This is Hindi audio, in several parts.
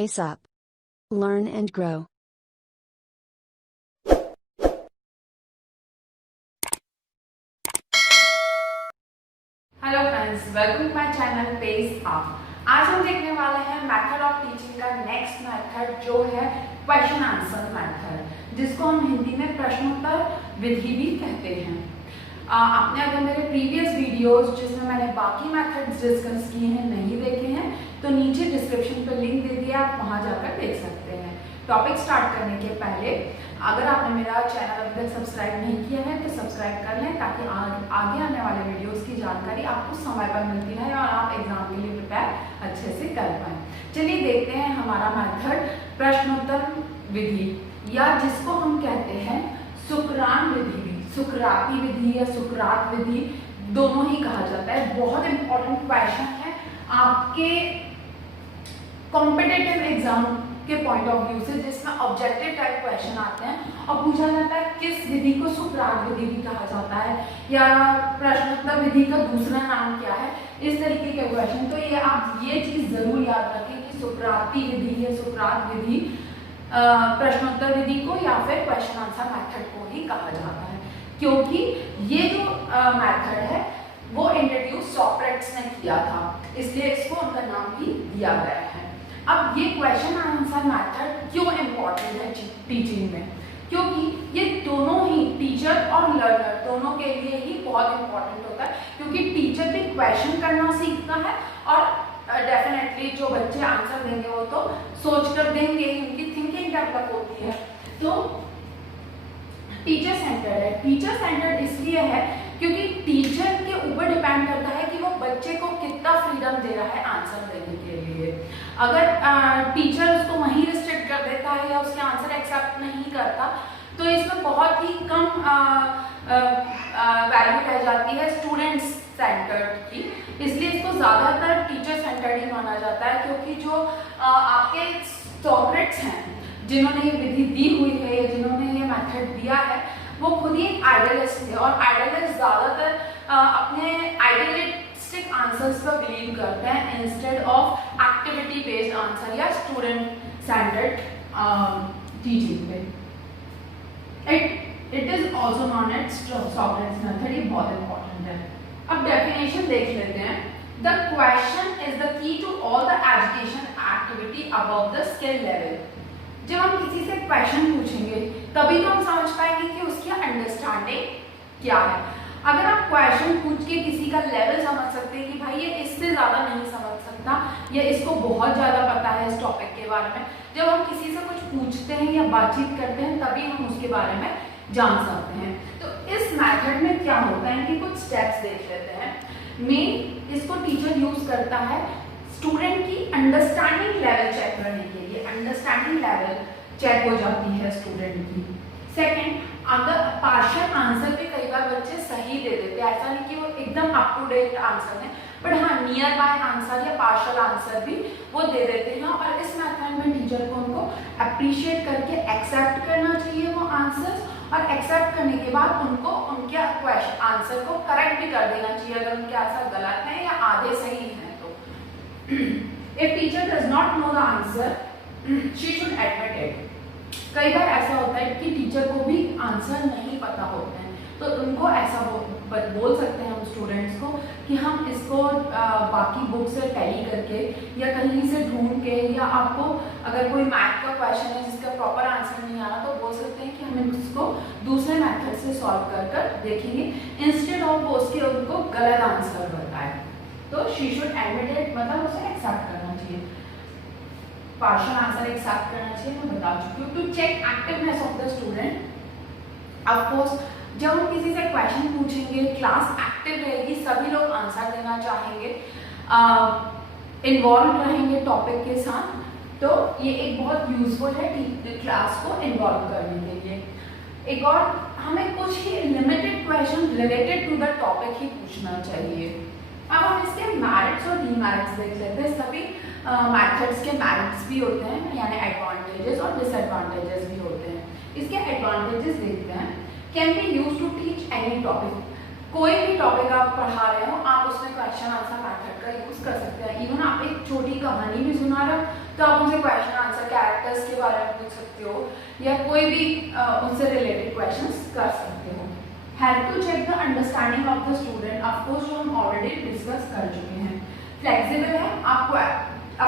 pace up. Learn and grow. Hello friends, welcome to my channel pace up. आज हम देखने वाले हैं मेथड ऑफ टीचिंग का नेक्स्ट मेथड जो है क्वेश्चन आंसर मेथड, जिसको हम हिंदी में प्रश्नोत्तर विधि भी कहते हैं। आपने अगर मेरे प्रीवियस वीडियोस जिसमें मैंने बाकी मेथड्स डिस्कस किए हैं नहीं देखे हैं तो नीचे डिस्क्रिप्शन पर लिंक दे दिया, आप वहां जाकर देख सकते हैं। टॉपिक स्टार्ट करने के पहले अगर आपने मेरा चैनल अभी तक सब्सक्राइब नहीं किया है तो सब्सक्राइब कर लें ताकि आगे आने वाले वीडियोस की जानकारी आपको समय पर मिलती रहे और आप एग्जाम के लिए प्रिपेयर अच्छे से कर पाएं। चलिए देखते हैं हमारा मेथड प्रश्नोत्तर विधि, या जिसको हम कहते हैं सुकरान विधि, सुकराती विधि या सुकरात विधि दोनों ही कहा जाता है। बहुत इंपॉर्टेंट क्वेश्चन है आपके कॉम्पिटिटिव एग्जाम के पॉइंट ऑफ व्यू से, जिसमें ऑब्जेक्टिव टाइप क्वेश्चन आते हैं और पूछा जाता है किस विधि को सुकरात विधि भी कहा जाता है या प्रश्नोत्तर विधि का दूसरा नाम क्या है, इस तरीके के क्वेश्चन। तो ये आप ये चीज जरूर याद रखें कि सुकराती विधि या सुकरात विधि प्रश्नोत्तर विधि को या फिर क्वेश्चन आंसर मेथड को ही कहा जाता है, क्योंकि ये जो मेथड है वो इंट्रोड्यूस सॉक्रेटिस ने किया था, इसलिए इसको उनका नाम भी दिया गया है। अब ये क्वेश्चन आंसर मेथड क्यों इम्पोर्टेंट है टीचिंग में, क्योंकि ये दोनों ही टीचर और लर्नर दोनों के लिए ही बहुत इंपॉर्टेंट होता है, क्योंकि टीचर भी क्वेश्चन करना सीखता है और डेफिनेटली जो बच्चे आंसर देंगे वो तो सोच कर देंगे, उनकी थिंकिंग डेवलप होती है। तो टीचर सेंटर्ड है। टीचर सेंटर्ड इसलिए है क्योंकि टीचर के ऊपर डिपेंड करता है कि वो बच्चे को कितना फ्रीडम दे रहा है आंसर देने के लिए। अगर टीचर उसको वहीं रिस्ट्रिक्ट कर देता है या उसके आंसर एक्सेप्ट नहीं करता तो इसमें बहुत ही कम वैल्यू रह जाती है स्टूडेंट्स सेंटर्ड की, इसलिए इसको ज़्यादातर टीचर सेंटर्ड ही माना जाता है। क्योंकि जो आपके सॉक्रेटिस हैं जिन्होंने ये विधि दी हुई है या जिन्होंने ये मेथड दिया है वो खुद ही एक आइडियलिस्ट थे, और आइडियलिस्ट ज़्यादातर अपने आइडियलिस्टिक आंसर्स पर बिलीव करते हैं instead of activity based answer या स्टूडेंट सेंटर्ड टीचिंग पे। It is also known as Socrates method, ये बहुत इंपॉर्टेंट है। अब डेफिनेशन देख लेते हैं। The question is the key to all the education activity above the skill level. जब हम किसी से क्वेश्चन पूछेंगे तभी तो हम समझ पाएंगे कि उसकी अंडरस्टैंडिंग क्या है। अगर आप क्वेश्चन पूछ के किसी का लेवल समझ सकते हैं कि भाई ये इससे ज़्यादा नहीं समझ सकता या इसको बहुत ज़्यादा पता है इस टॉपिक के बारे में, जब हम किसी से कुछ पूछते हैं या बातचीत करते हैं तभी हम उसके बारे में जान सकते हैं। तो इस मेथड में क्या होता है कि कुछ स्टेप्स देख लेते हैं। मेन इसको टीचर यूज करता है स्टूडेंट की अंडरस्टैंडिंग लेवल चेक करने के लिए। अंडरस्टैंडिंग लेवल चेक हो जाती है स्टूडेंट की। सेकंड, अगर पार्शियल आंसर भी कई बार बच्चे सही दे देते हैं, ऐसा नहीं कि वो एकदम अप टू डेट आंसर है, बट हाँ नियर बाय आंसर या पार्शियल आंसर भी वो दे देते हैं। और इस मेथड में टीचर को उनको अप्रिशिएट करके एक्सेप्ट करना चाहिए वो आंसर्स, और एक्सेप्ट करने के बाद उनको उनके क्वेश्चन आंसर को करेक्ट भी कर देना चाहिए अगर उनके आंसर गलत है या आधे सही हैं। If teacher does not know the answer, she should admit it. कई बार ऐसा होता है कि टीचर को भी आंसर नहीं पता होता है, तो उनको ऐसा बोल सकते हैं हम स्टूडेंट्स को कि हम इसको बाकी बुक से टैली करके या कहीं से ढूंढ के, या आपको अगर कोई मैथ का क्वेश्चन है जिसका प्रॉपर आंसर नहीं आ रहा तो बोल सकते हैं कि हम इसको दूसरे मेथड से सॉल्व कर देखेंगे इंस्टेड ऑफ उसके उनको गलत आंसर बताए। तो शी शुड एडमिट इट, मतलब उसे एक्सेप्ट करना चाहिए, पार्शियल आंसर एक्सेप्ट करना चाहिए, मैं बता चुकी हूँ। To check activeness of the student, of course जब हम किसी से क्वेश्चन पूछेंगे क्लास एक्टिव रहेगी, सभी लोग आंसर देना चाहेंगे, इन्वॉल्व रहेंगे टॉपिक के साथ, तो ये एक बहुत यूजफुल है क्लास को इन्वॉल्व करने के लिए। एक और हमें कुछ ही limited question related to the topic ही पूछना चाहिए। अब हम इसके मेरिट्स और डीमेरिट्स देख लेते हैं। सभी मेथड्स के मेरिट्स भी होते हैं, यानी एडवांटेजेस और डिसएडवांटेजेस भी होते हैं। इसके एडवांटेजेस देखते हैं। Can be use to teach any topic, कोई भी टॉपिक आप पढ़ा रहे हो आप उसमें क्वेश्चन आंसर मेथड का यूज कर सकते हैं। इवन आप एक छोटी कहानी भी सुना रहे हो तो आप उनसे क्वेश्चन आंसर कैरेक्टर्स के बारे में पूछ सकते हो या कोई भी उनसे रिलेटेड क्वेश्चंस कर सकते हो। Help to check the understanding of the student, of course जो हम ऑलरेडी डिस्कस कर चुके हैं। फ्लेक्सिबल है, आपको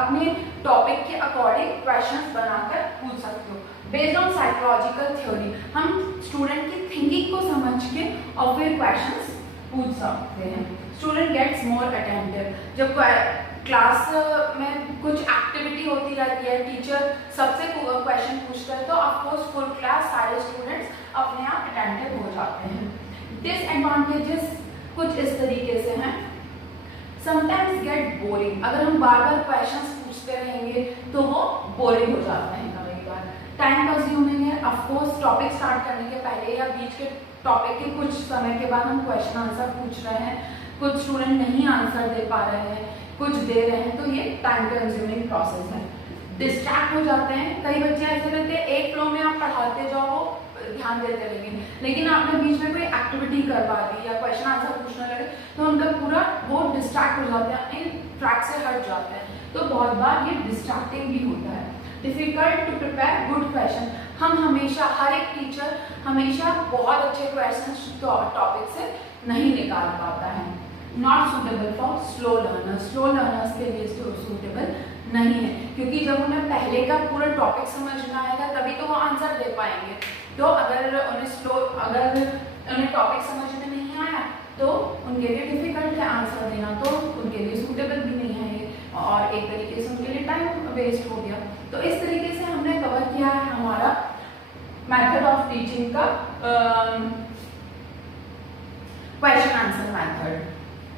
अपने टॉपिक के अकॉर्डिंग क्वेश्चंस बनाकर पूछ सकते हो बेस्ड ऑन साइकोलॉजिकल थ्योरी। हम स्टूडेंट की थिंकिंग को समझ के और फिर क्वेश्चंस पूछ सकते हैं। स्टूडेंट गेट्स मोर अटेंटिव, जब क्लास में कुछ एक्टिविटी होती रहती है, टीचर सबसे क्वेश्चन पूछता है तो ऑफकोर्स फुल क्लास सारे स्टूडेंट्स अपने आप अटेंटिव हो जाते हैं। डिसएडवांटेजेस कुछ इस तरीके से हैं। समटाइम्स गेट बोरिंग, अगर हम बार बार क्वेश्चंस पूछते रहेंगे तो वो बोरिंग हो जाते हैं कई बार। टाइम कंज्यूमिंग है, ऑफकोर्स टॉपिक स्टार्ट करने के पहले या बीच के टॉपिक के कुछ समय के बाद हम क्वेश्चन आंसर पूछ रहे हैं, कुछ स्टूडेंट नहीं आंसर दे पा रहे हैं, कुछ दे रहे हैं, तो ये टाइम कंज्यूमिंग प्रोसेस है। डिस्ट्रैक्ट हो जाते हैं, कई बच्चे ऐसे रहते हैं एक फ्लो में आप पढ़ाते जाओ ध्यान देते रहेंगे, लेकिन आपने बीच में कोई एक्टिविटी करवा दी या क्वेश्चन आंसर पूछने लगे तो उनका पूरा वो डिस्ट्रैक्ट हो जाते हैं, इन ट्रैक से हट जाते हैं, तो बहुत बार ये डिस्ट्रैक्टिंग भी होता है। Difficult to prepare good question, हम हमेशा हर एक टीचर हमेशा बहुत अच्छे क्वेश्चन टॉपिक से नहीं निकाल पाता है। Not suitable for slow learners, slow learners के लिए सुटेबल नहीं है, क्योंकि जब उन्हें पहले का पूरा टॉपिक समझना आएगा तभी तो वो आंसर दे पाएंगे। तो अगर उन्हें टॉपिक समझ में नहीं आया तो उनके लिए डिफिकल्ट है आंसर देना, तो उनके लिए सूटेबल भी नहीं है ये, और एक तरीके से उनके लिए टाइम वेस्ट हो गया। तो इस तरीके से हमने कवर किया है हमारा मेथड ऑफ टीचिंग का क्वेश्चन आंसर मेथड।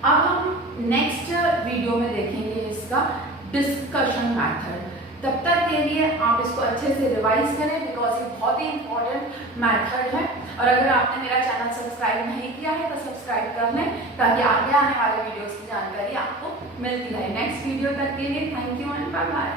अब हम नेक्स्ट वीडियो में देखेंगे इसका डिस्कशन मेथड। तब तक के लिए आप इसको अच्छे से रिवाइज करें, बिकॉज ये बहुत ही इंपॉर्टेंट मेथड है। और अगर आपने मेरा चैनल सब्सक्राइब नहीं किया है तो सब्सक्राइब कर लें, ताकि आगे आने वाले वीडियोस की जानकारी आपको मिलती रहे। नेक्स्ट वीडियो तक के लिए thank you and bye bye.